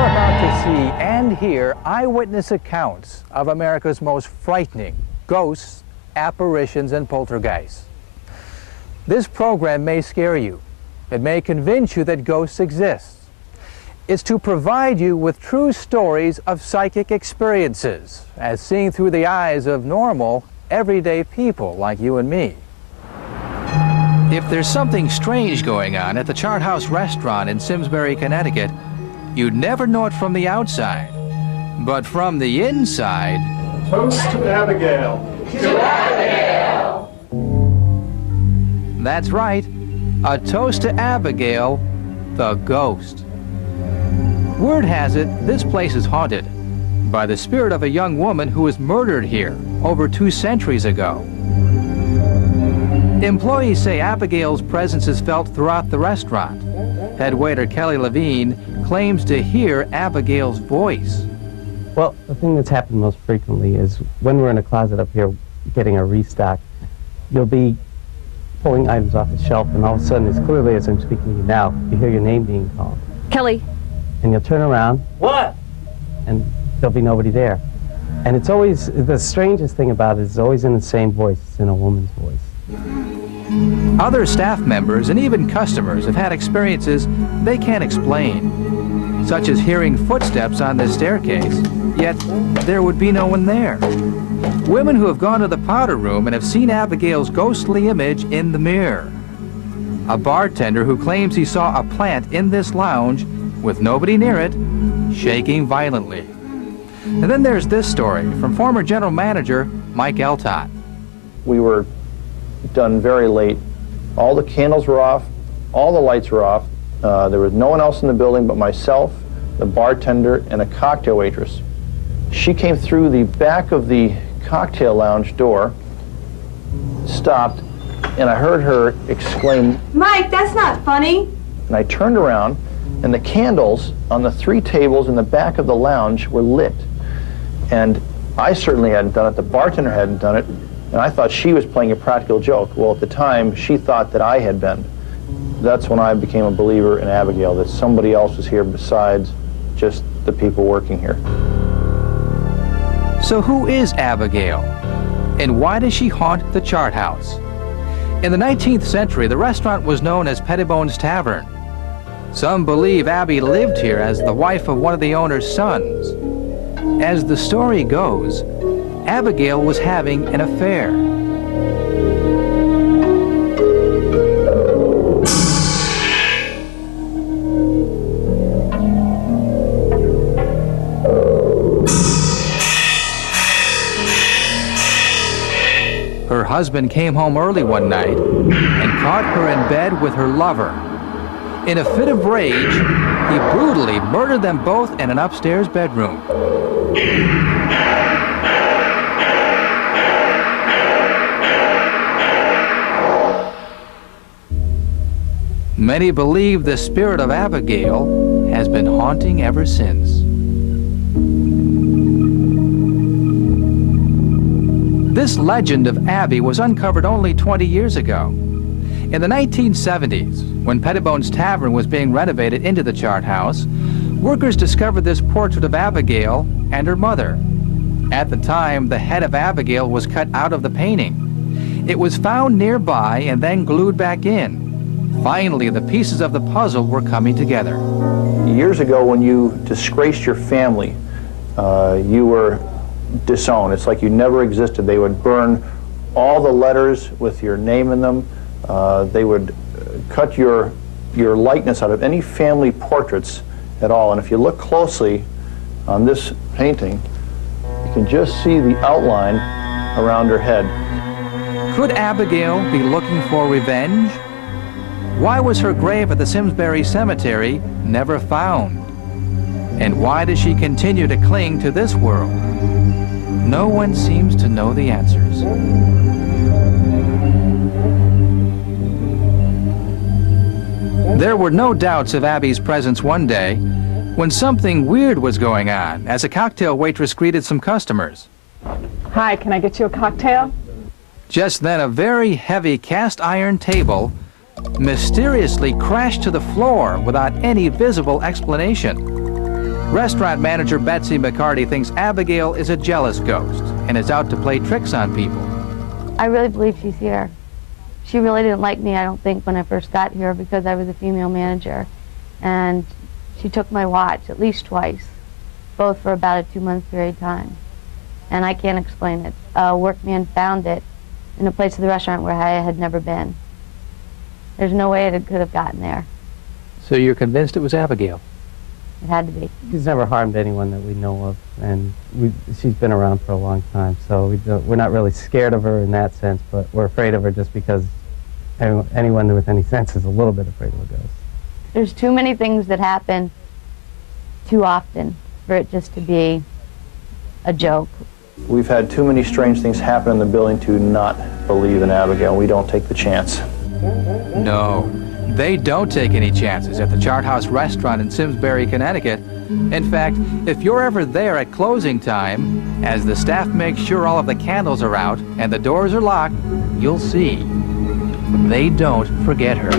about to see and hear eyewitness accounts of America's most frightening ghosts, apparitions, and poltergeists. This program may scare you. It may convince you that ghosts exist. It's to provide you with true stories of psychic experiences, as seen through the eyes of normal, everyday people like you and me. If there's something strange going on at the Chart House restaurant in Simsbury, Connecticut, you'd never know it from the outside. But from the inside... Toast to Abigail. To Abigail! That's right, a toast to Abigail, the ghost. Word has it this place is haunted by the spirit of a young woman who was murdered here over 2 centuries ago. Employees say Abigail's presence is felt throughout the restaurant. Head waiter Kelly Levine claims to hear Abigail's voice. Well, the thing that's happened most frequently is when we're in a closet up here getting a restock, you'll be pulling items off the shelf, and all of a sudden, as clearly as I'm speaking to you now, you hear your name being called. Kelly. And you'll turn around. What? And there'll be nobody there. And it's always, the strangest thing about it is it's always in the same voice. It's in a woman's voice. Other staff members and even customers have had experiences they can't explain, such as hearing footsteps on the staircase, yet there would be no one there. Women who have gone to the powder room and have seen Abigail's ghostly image in the mirror. A bartender who claims he saw a plant in this lounge with nobody near it, shaking violently. And then there's this story from former general manager Mike Eltott. We were done very late. All the candles were off, all the lights were off. There was no one else in the building but myself, the bartender, and a cocktail waitress. She came through the back of the cocktail lounge door, stopped, and I heard her exclaim, Mike, that's not funny. and I turned around, and the candles on the 3 tables in the back of the lounge were lit. And I certainly hadn't done it, the bartender hadn't done it, and I thought she was playing a practical joke. Well, at the time, she thought that I had been. That's when I became a believer in Abigail, that somebody else was here besides just the people working here. So who is Abigail? And why does she haunt the Chart House? In the 19th century, the restaurant was known as Pettibone's Tavern. Some believe Abby lived here as the wife of one of the owner's sons. As the story goes, Abigail was having an affair. Her husband came home early one night and caught her in bed with her lover. In a fit of rage, he brutally murdered them both in an upstairs bedroom. Many believe the spirit of Abigail has been haunting ever since. This legend of Abby was uncovered only 20 years ago. In the 1970s, when Pettibone's Tavern was being renovated into the Chart House, workers discovered this portrait of Abigail and her mother. At the time, the head of Abigail was cut out of the painting. It was found nearby and then glued back in. Finally, the pieces of the puzzle were coming together. Years ago, when you disgraced your family, you were disowned. It's like you never existed. They would burn all the letters with your name in them. They would cut your likeness out of any family portraits at all. And if you look closely on this painting, you can just see the outline around her head. Could Abigail be looking for revenge? Why was her grave at the Simsbury Cemetery never found? And why does she continue to cling to this world? No one seems to know the answers. There were no doubts of Abby's presence one day when something weird was going on as a cocktail waitress greeted some customers. Hi, can I get you a cocktail? Just then, a very heavy cast iron table mysteriously crashed to the floor without any visible explanation. Restaurant manager Betsy McCarty thinks Abigail is a jealous ghost and is out to play tricks on people. I really believe she's here. She really didn't like me, I don't think, when I first got here because I was a female manager. And she took my watch at least twice, both for about a 2-month period of time. And I can't explain it. A workman found it in a place of the restaurant where I had never been. There's no way it could have gotten there. So you're convinced it was Abigail? It had to be. She's never harmed anyone that we know of, and she's been around for a long time, so we're not really scared of her in that sense, but we're afraid of her just because anyone with any sense is a little bit afraid of a ghost. There's too many things that happen too often for it just to be a joke. We've had too many strange things happen in the building to not believe in Abigail. We don't take the chance. No, they don't take any chances at the Chart House restaurant in Simsbury, Connecticut. In fact, if you're ever there at closing time, as the staff makes sure all of the candles are out and the doors are locked, you'll see they don't forget her.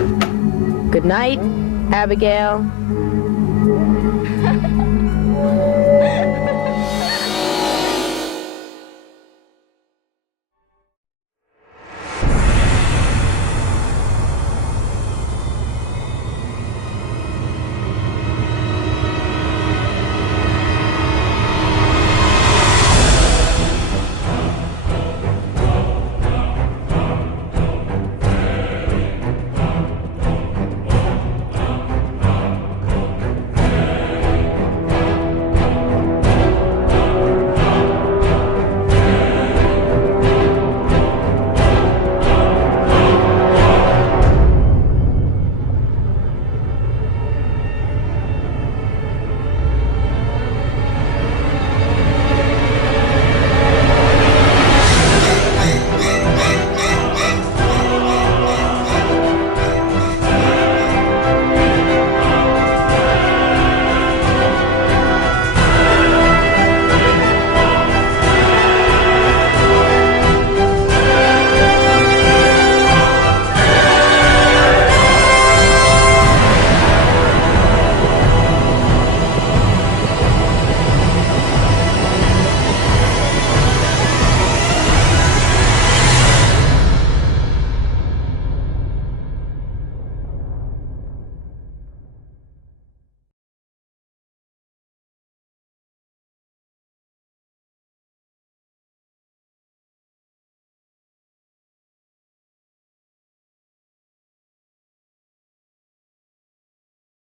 Good night, Abigail.